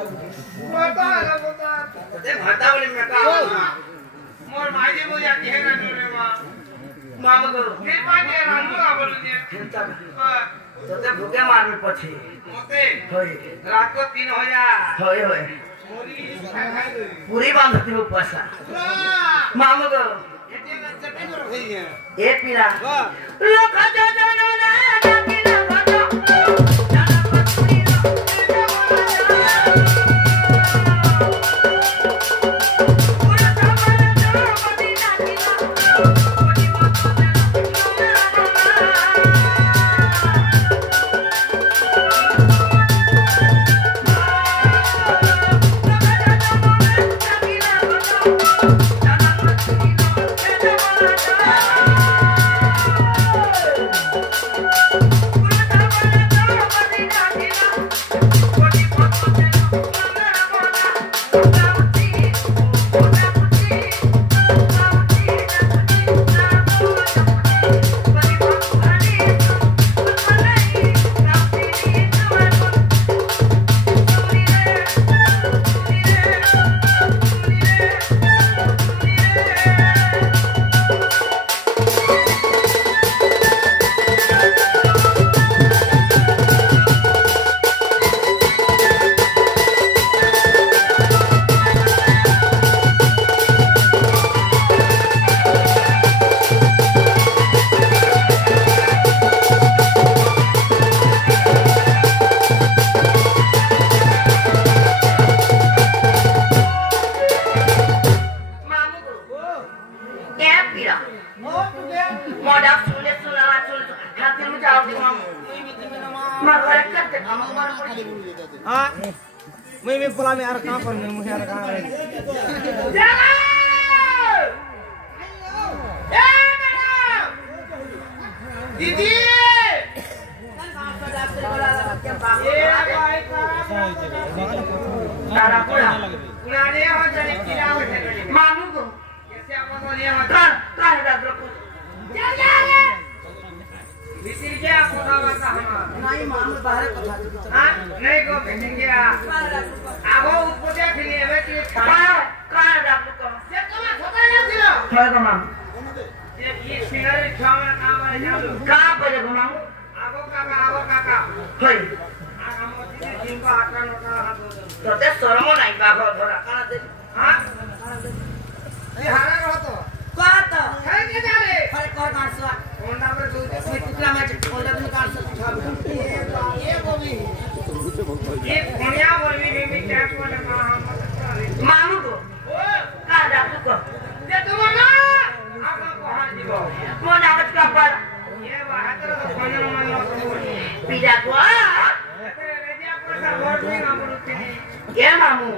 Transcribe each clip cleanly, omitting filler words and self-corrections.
बता ते भाता बोले मैं का मोर माई जी बुझा के ना रे मां मामा को के पाके रानो आ बोलु जे खेलता तो ते भूखे मारने पछि मते होय रात को 3000 होय होय पूरी बांधती हो पैसा मामा को ये पीला लोग खा जानो ना पीला खा मैं बोला मैं यार कहां पर मैं यार कहां है दीदी तारा कोड़ा पुराने हो जने किला हो मामू को कैसे आप बोलिए मत काहे डॉक्टर को जा जा रे भीतर क्या कोना वाला हम नहीं मामू बाहर कथा हां नहीं को भीतर क्या आगो उपदे फिले वे कि काहे डॉक्टर को ये कमा थोड़ा ना दिलो है को मामू ये सिंगर खावा का वाले जाओ का बजे को मामू आगो काका होय आगा मोती जिनको आटा नोटा तो ते शरम नाही बाबा धरा काना दे हां ए हारा रहतो का तो है के जाले अरे कर काटसवा होंडा पे दो से टुकड़ा में होंडा में काट सकता ये बोली ये कोनिया बोली में क्या को लगा हम मानू को ओ का डाकू को ते तुम ना आप कहां जीवो मोन आवत का पर ये बात तो कोनिया में पीड़ा को क्या मामू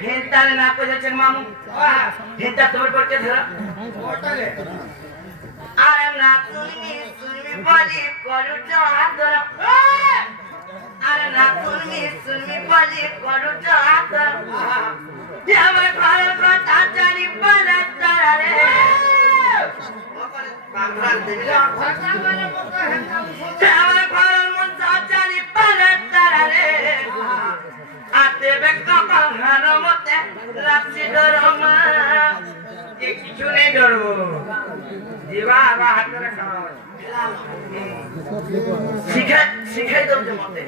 हेंता ने ना को जचन मामू हेंता तोड़ पड़ के धरा होटले आई एम नॉट सुनमी बॉडी करू तो हाथ धरा अरे ना सुनमी बॉडी करू तो हाथ धरा ये मैं खाए को ताचानी पलट रे बांगराल देला भाषा वाले को हेंता मैं खाए मन ताचानी पलट रे आते बेका बांगरा मते लापसी डरमा ये किछु नहीं डरो जीवा आवा हाथ रखा सिखाई दो मते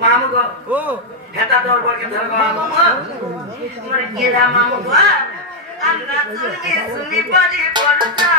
मामू को ओ हेता दौड़ पड़ के धर मामू मरे केला मामू को अन्ना सुनी बड़ी पड़ता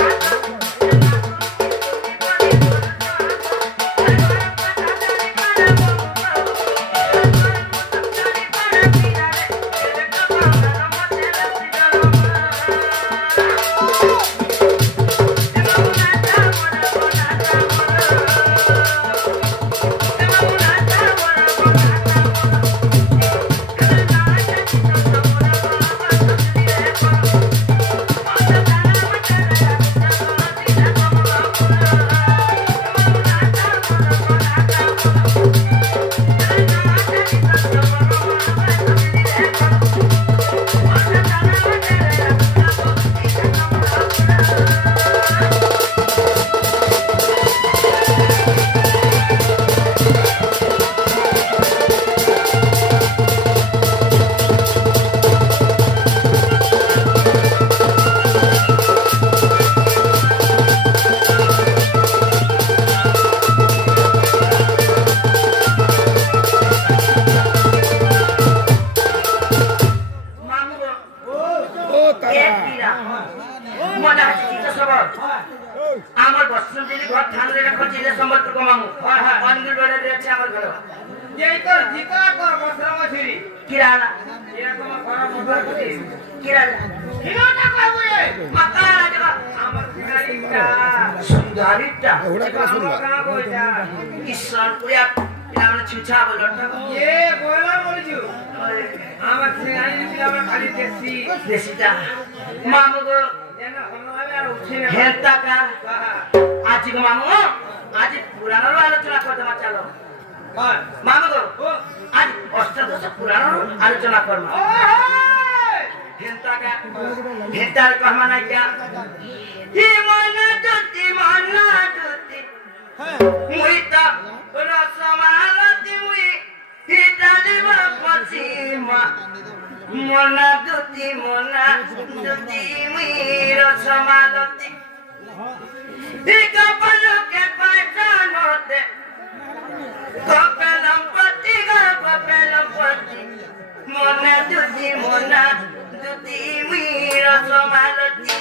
রাজা এরকম খারাপ কথা করি কি রাজা কিনা কইবো রে মাকা রাজা আমার সিনারিটা সুন্দরিটা ওটা কেন শুনবা ঈশ্বর পুরিয়া পিলাগুলো ছুছা বলটা এ বলা বলছু আমার সিনারি পিলাগুলো খালি দেশিটা মামু গো যেন হনভাবে আর উঠছে না হেলতাকা আজি গো মামু আজি পুরানোর আলোচনা করতে মা চলো মামু গো আজ অষ্টাদশ পুরানোর আলোচনা করব হেলতাকা হেলতার কহমা নাই क्या হি মনা দুতি মুইতা রসমালতি মুই হিটালিব পছিমা মনা দুতি মুই রসমালতি কপালকে পাঠানোতে কপালপতি মনা দুতি মুই রসমালতি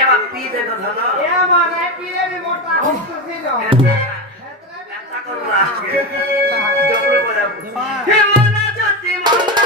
এবা পিদে তো ধনো এবা রে পিদে বি মোটা হচ্ছে ছিল এটা করব আজকে জবর বলা হে মনা যদি মনা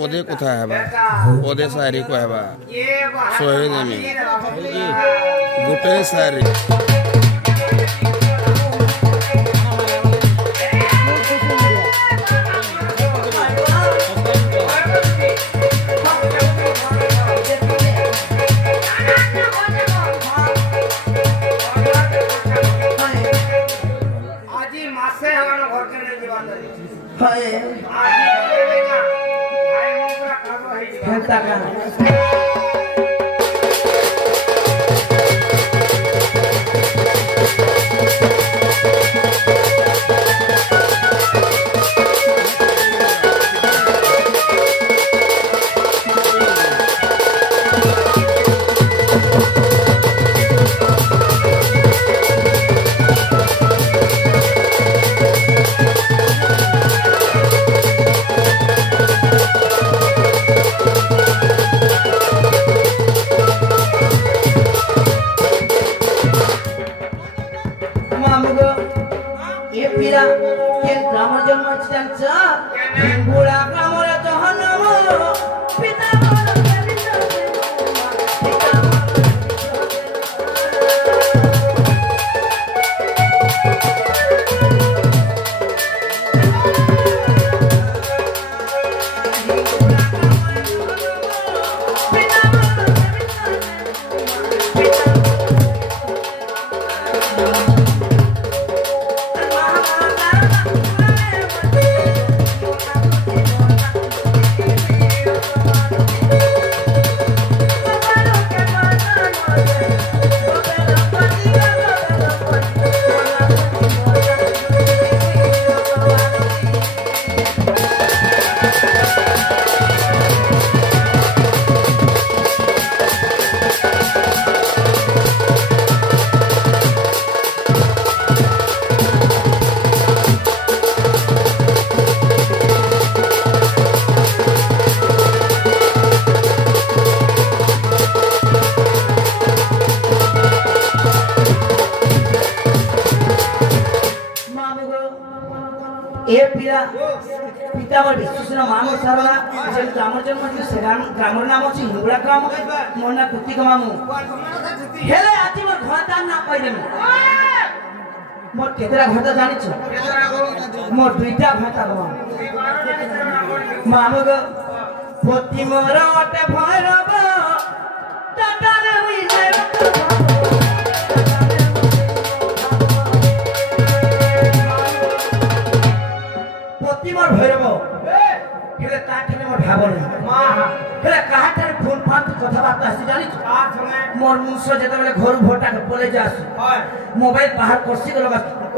पदे कथा हेबा पदे सारी को हेबा सोहे नेमी गोटे सारी আজি মাসে আমার ঘর কেনে দিবা হয় এটা আমার বিশ্বসেন মামু সারনা যে গ্রামের জন্ম হচ্ছে গ্রামের নাম হচ্ছে হিঙ্গুড়া গ্রাম মোর না কৃতিক মামু হেলে আজি মোর ঘরটা না কইদেম মোর কেতরা ঘরটা জানিছ মোর দুইটা ঘরটা গো মামু গো পতি মোর ওটে ভৈরব টাটারে হইলে পতিমর ভৈরব হেলে কাঠানে মোর ভাবল মা হেলে কাঠানে ফোন ফান কথাবার্তা আসি জানিছ মোর মুংস যেতবেলে ঘর ভোটা বলে যাস মোবাইল বাহার করছি গেল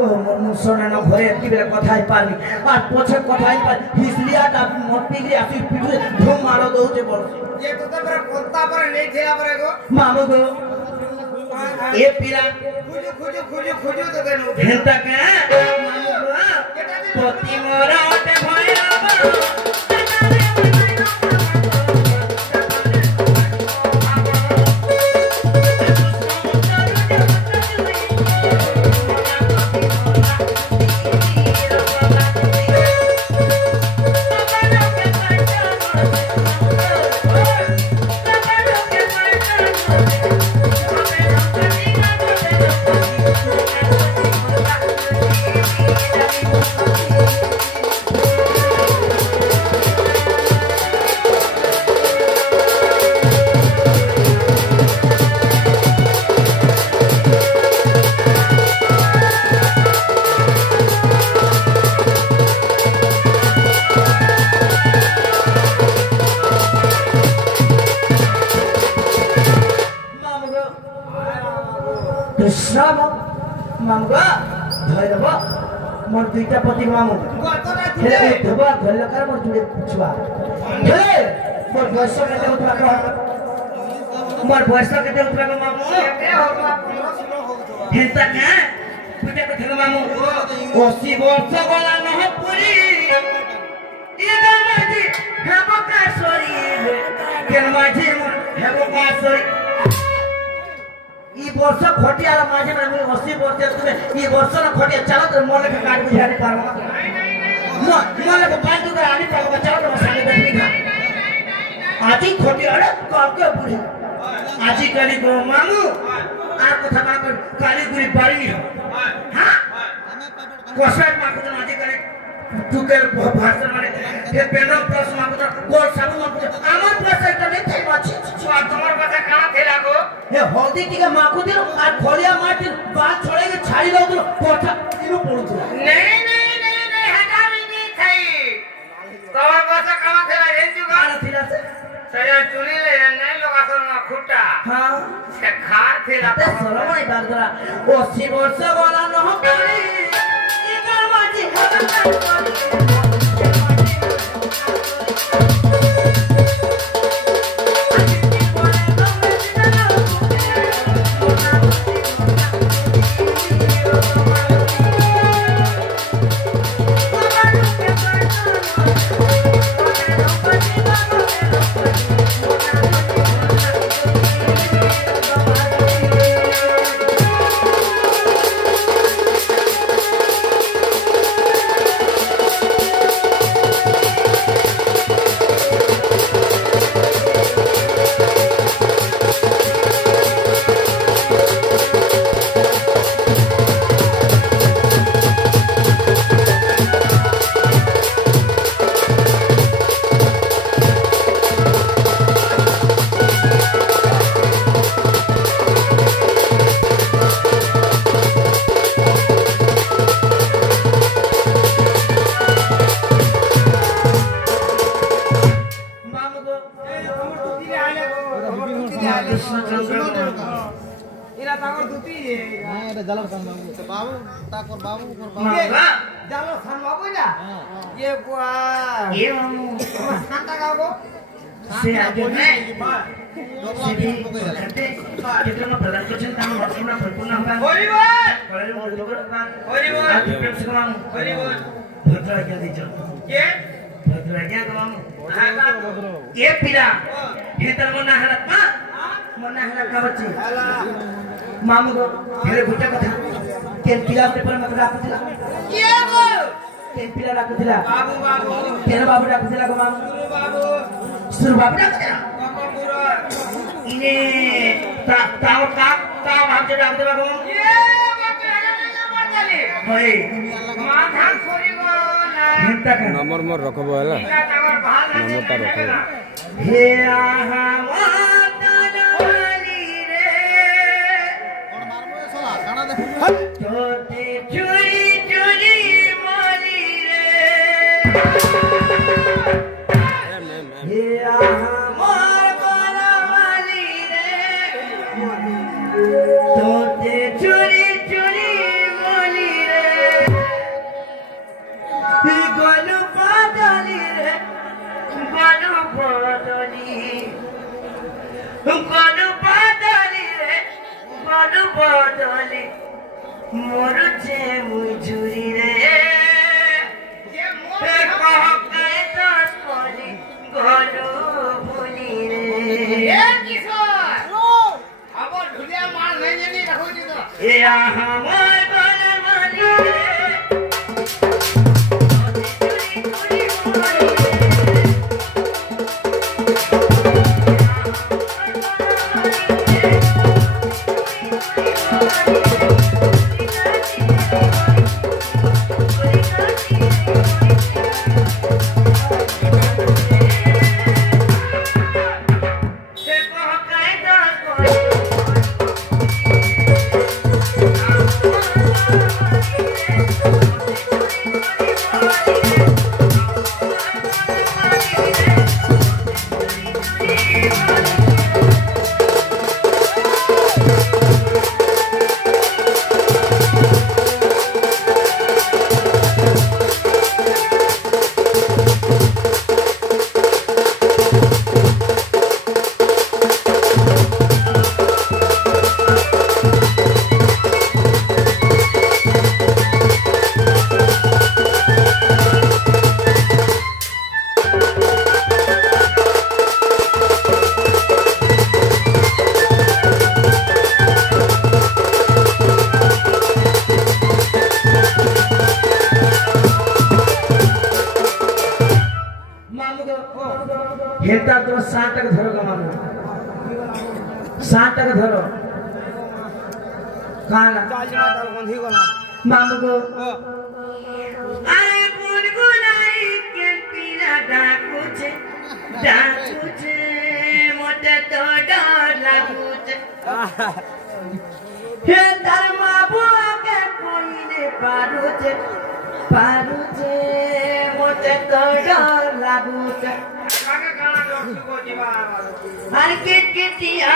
ও মোর মুংস না ঘরে এতি বেলে কথা হই পারবি আর পছে কথা হই পার হিসলিয়াটা মোর পিগরি আসি পিঠে ধুম মারো দউতে বলছি ये तो तेरा कोत्ता पर नहीं थे आप रे को मामू गो ए पीरा खुजू तो देनु हेंता के मामू गो पति मोरा ओटे भैरब कृष्ण मामू गो भैरव मोर दुईटा पति मामू हे उठबा घर लकार मोर जुड़े छुआ हे मोर बयस केते उठबा कह मोर बयस केते उठबा को मामू हेता के पुटे को थेग मामू 80 वर्ष गला नह पुरी इदा माजी हेबो का सरी केन माजी हेबो का सरी ई वर्ष खटिया माझे में 80 वर्ष तुमे ई वर्ष न खटिया चलो तो मोले के काट बुझाने पारवा मोले को बांध कर आनी पारवा चलो तो साले देखनी खा आजी खटिया रे काके बुढ़ी आजी काली गो मामू आ कथा बा काली गुरी बाड़ी हां कोसट मा को आजी काली तुके भाषण माने ये पेनो प्लस मा को गोल सब मा को আমার প্লাস এটা নেই তাই মাছি তোমার কথা কানা থেলা গো हे हल्दी टीका माखु दिल आ खोलिया माटी बात छोड़े के छाड़ी लो तो कोठा इनु पड़ुछ नहीं हटा भी नहीं थई तोर কথা কানা থেলা হেঞ্জু গা आला थिला से सया चुनी ले नहीं लोग आसन ना खुटा हां से खा थेला ते सरमई बागरा 80 वर्ष वाला न पड़ी इकर माटी हटा इरा ताकर दुती हां रे जलर सन बाबू ताकर बाबू कर बाबू जलर सन बाबू ना ये बुआ ये मामू सांता गागो से आगे में सीधी करते कितना प्रदान करछन ताम वर्षना परिपूर्ण होगा होरी बोल होरी बोल आज प्रेम से मामू होरी बोल भद्र आज्ञा दीजो के भद्र आज्ञा मामू ये पीरा हे तर मना हालत मा मना हालत का बच्ची मामू को हेरे गुटा कथा के पीला पेपर मत राख दिला ये गो के पिला डाकुथिला बाबू बाबू केन बाबू डाकुथिला को मामू सुर बाबू डाकुथिला इने ताव भाबजे डाकुथिला को ये बाटे हला बदले होय माथा छोरी गो ना हेंता का नंबर मोर रखबो हला इका तवर भाल नंबरटा रखबो हे आहा मातनाली रे तोते चोरी चोरी माली रे हे आहा मातनाली रे तोते चोरी चोरी माली रे हे गोलू पादली रे गोलू पादली रे गोलू पादली मरुचे मुजुरी रे ये मोर हे कह के दस पली गोलू भूली रे ए किशोर अब ढुलिया मार नहीं जनी रखो दी तो ए आहा मोर गोलू माली रे चोरी चोरी माली रे हेता तो 60 टका धरो मामू 60 टका धरो काला मामू को अरे गुनगुनाई के पीना डाकुचे मोटे तो डर लागुचे हे धर्मा बुआ के कोइले पारुचे मोटे तो डर लागुचे काका गाना डॉक्टर को जीवा हर किटिया